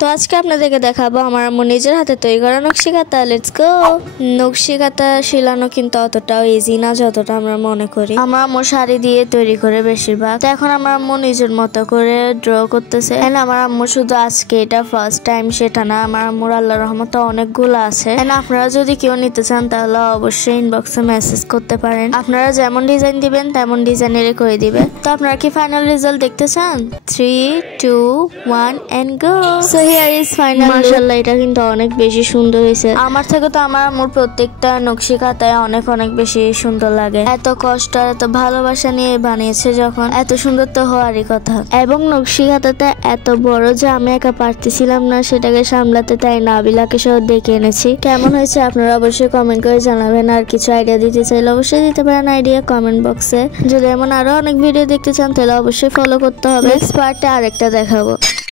তো আজকে আপনাদেরকে দেখাবো আমার আম্মু নিজের হাতে তৈরি করা নকশি কাঁথা। Let's go. নকশি কাঁথা শিলানো কিন্তু অতটাও ইজি না যতটা আমরা মনে করি। আমার আম্মু শাড়ি দিয়ে তৈরি করে বেশিরভাগ। তো এখন আমার আম্মু নিজের মতো করে ড্র করতেছে। আমার আম্মু শুধু আজকে এটা ফার্স্ট টাইম সেটা না, আমার আম্মুর আল্লাহর রহমতে অনেকগুলো আছে। আপনারা যদি কেউ নিতে চান তাহলে অবশ্যই ইনবক্সে মেসেজ করতে পারেন। আপনারা যেমন ডিজাইন দিবেন তেমন ডিজাইনেরই করে দিবে। তো আপনারা কি ফাইনাল রেজাল্ট দেখতে চান? 3, 2, 1 and go. So here is final. মাশাআল্লাহ, এটা কিন্তু অনেক বেশি সুন্দর হয়েছে। আমার থেকে তো আমার আম্মুর প্রত্যেকটা নকশি কাঁথায় অনেক অনেক বেশি সুন্দর লাগে। এত কষ্ট আর এত ভালোবাসা নিয়ে বানিয়েছে যখন, এত সুন্দর তো হওয়ারই কথা। এবং নকশি কাঁথাটা এত বড় যে আমি একা পারতেছিলাম না সেটাকে সামলাতে, তাই নাবিলাকে সহ ডেকে এনেছি। কেমন হয়েছে আপনারা অবশ্যই কমেন্ট করে জানাবেন। আর কিছু আইডিয়া দিতে চাইলে অবশ্যই দিতে পারেন আইডিয়া কমেন্ট বক্সে। যদি এমন আরো অনেক ভিডিও দেখতে চান তাহলে অবশ্যই ফলো করতে হবে। নেক্সট পার্টে আরেকটা দেখাবো।